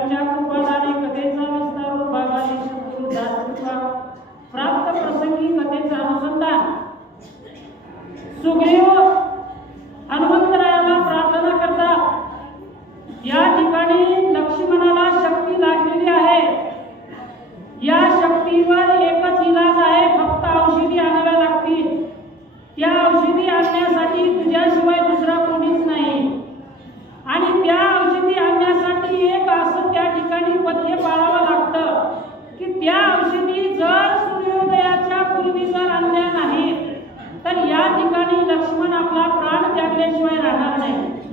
त्यांच्या कृपादाने कथेचा विस्तार भागाने सद्गुरु दासकृपा प्राप्त प्रसंगी कथेचा अनुसंधान. सुग्रीव हनुमंतरायाला प्रार्थना करतात. या ठिकाणी लक्ष्मणाला शक्ती लागलेली आहे. या शक्तीवर एकच इलाज आहे फक्त औषधी आणाव्या लागतील. त्या औषधी आणण्यासाठी तुझ्याशिवाय तर या ठिकाणी लक्ष्मण आपला प्राण त्यागल्याशिवाय राहणार नाही.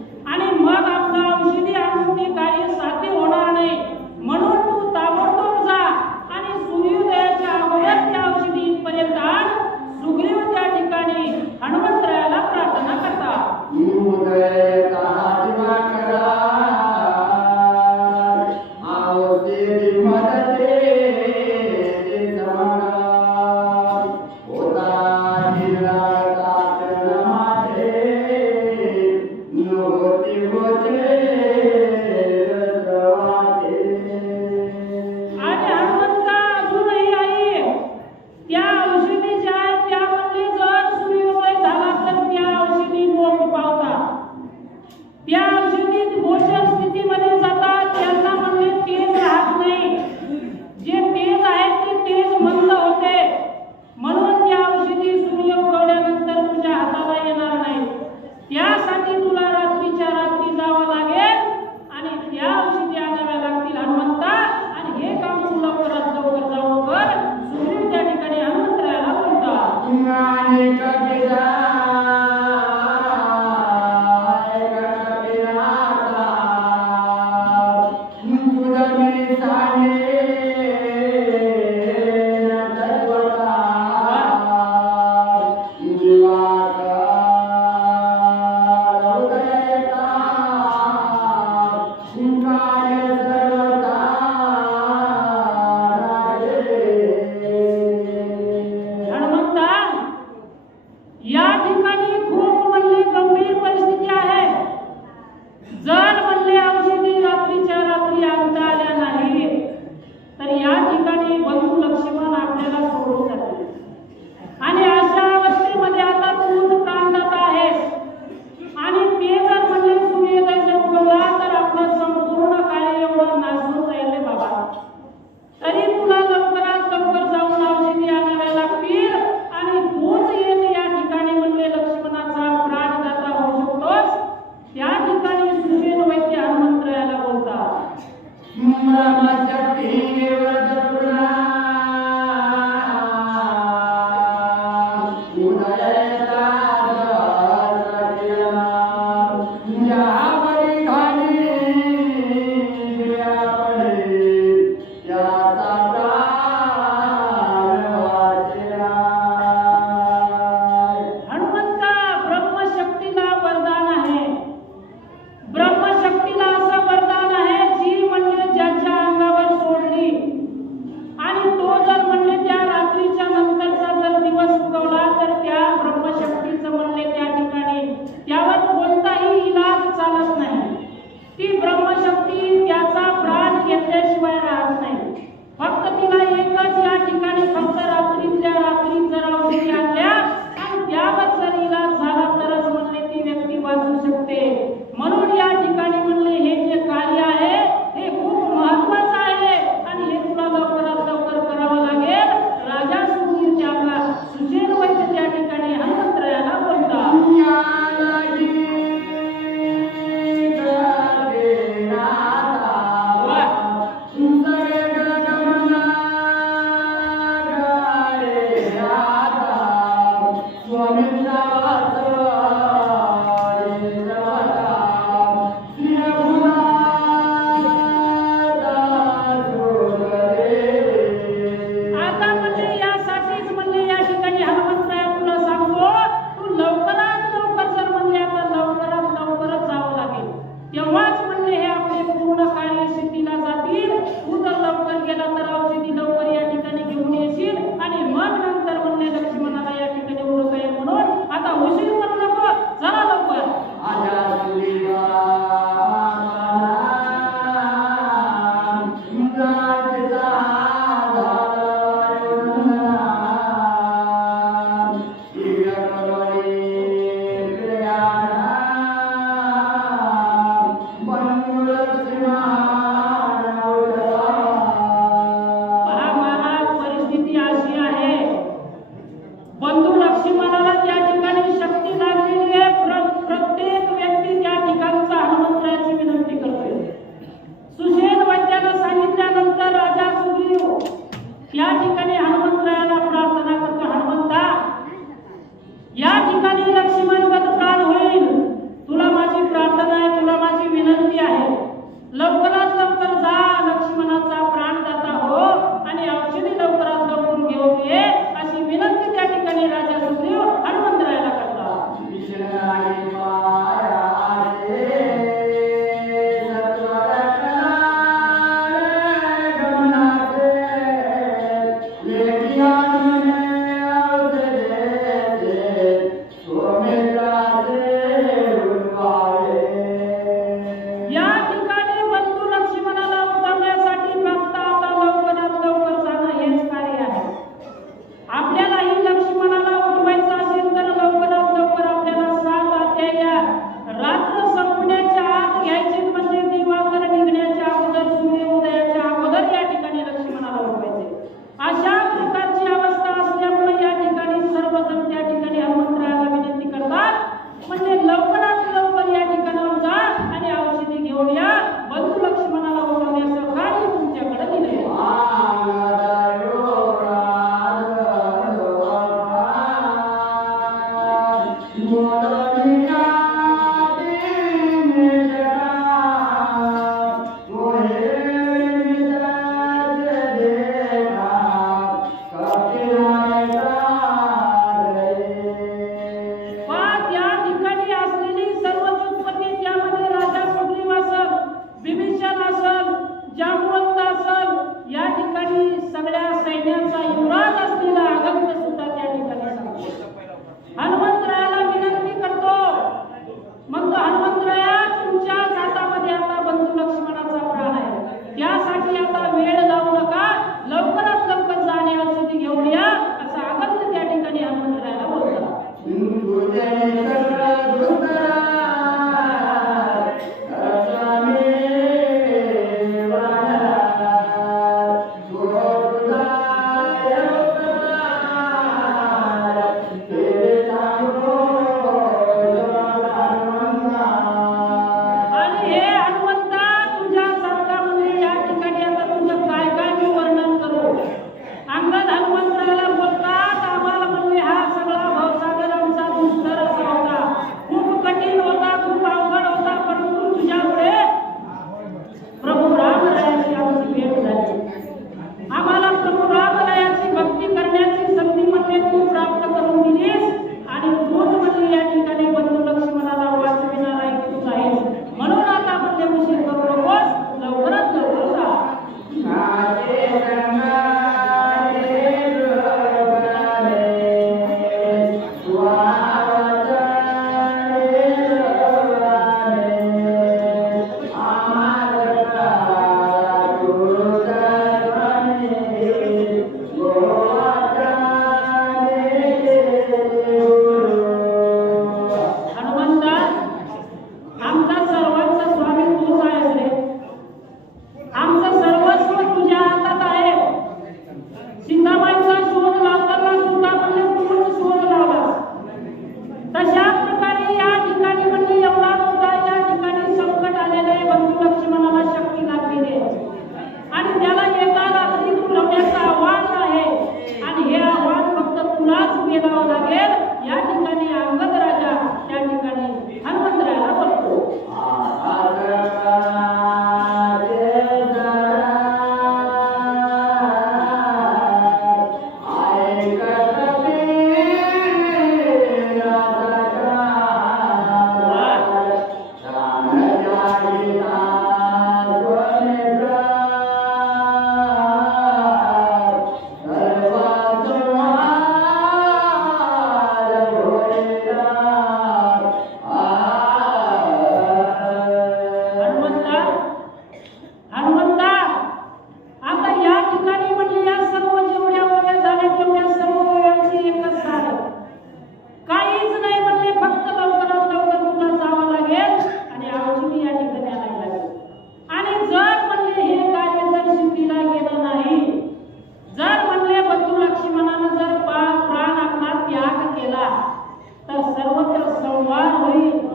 तर सर्वत्र संवाद होईल.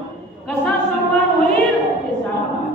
कसा संवाद होईल? ते सांगा.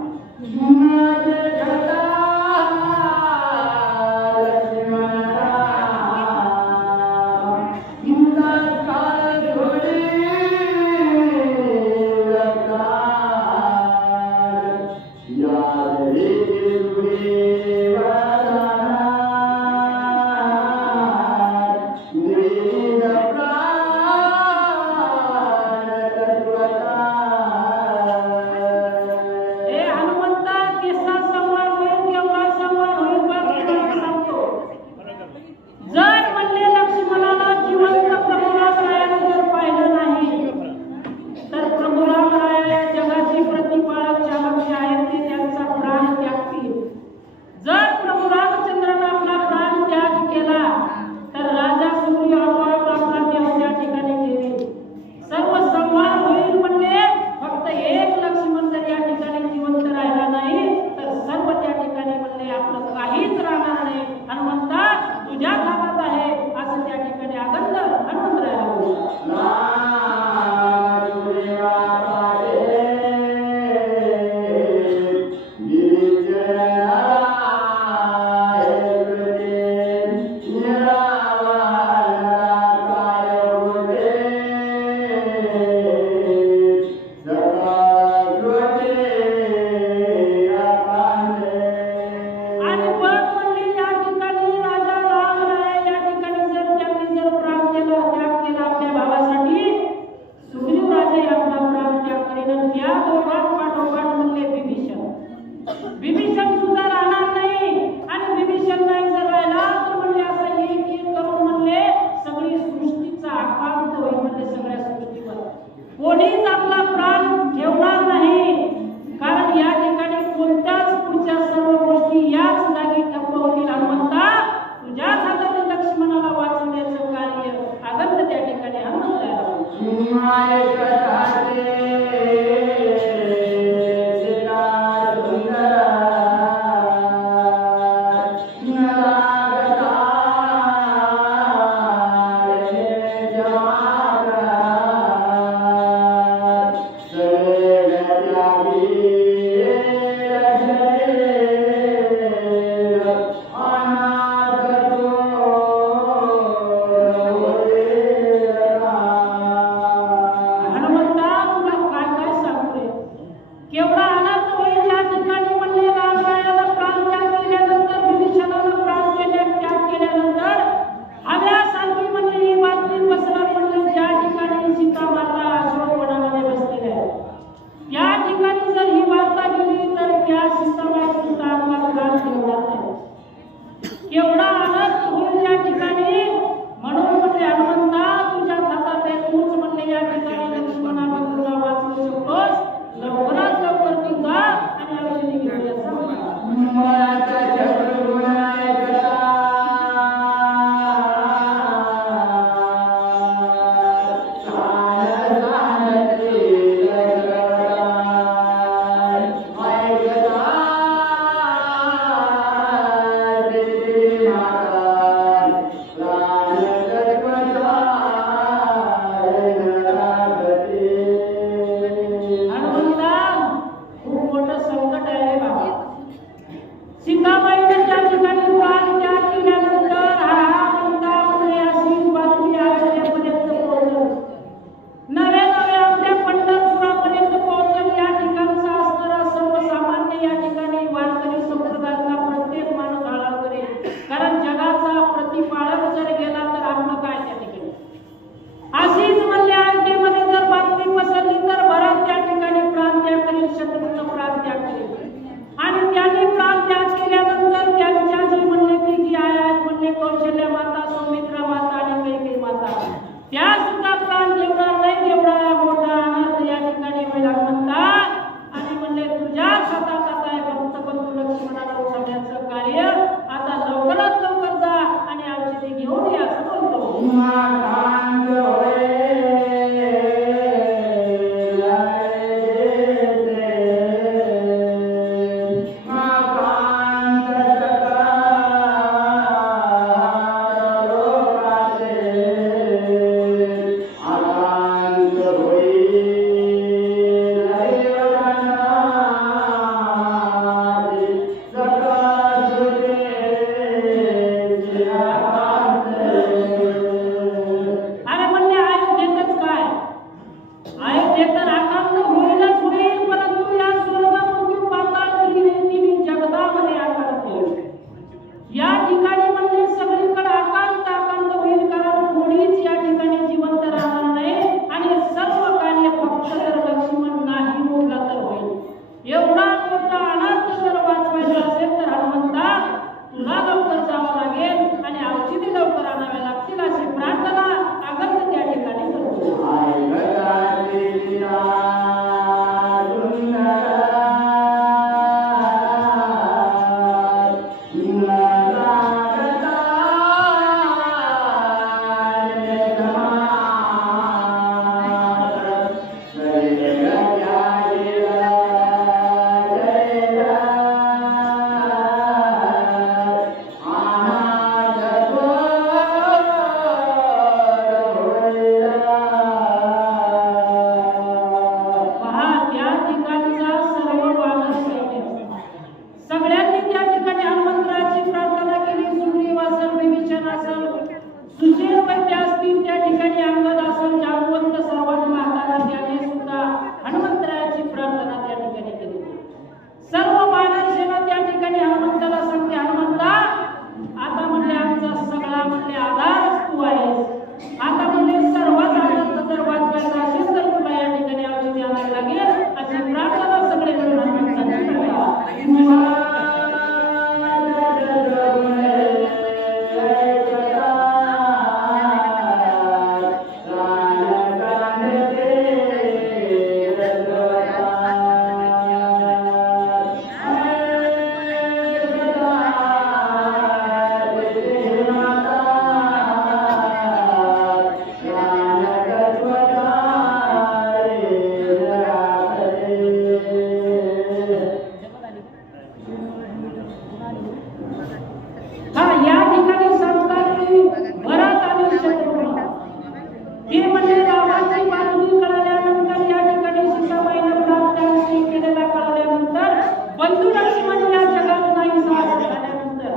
बंधू लक्ष्मण या जगात नाही समाज झाल्यानंतर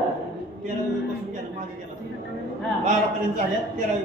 बारापर्यंत झाल्या तेरावी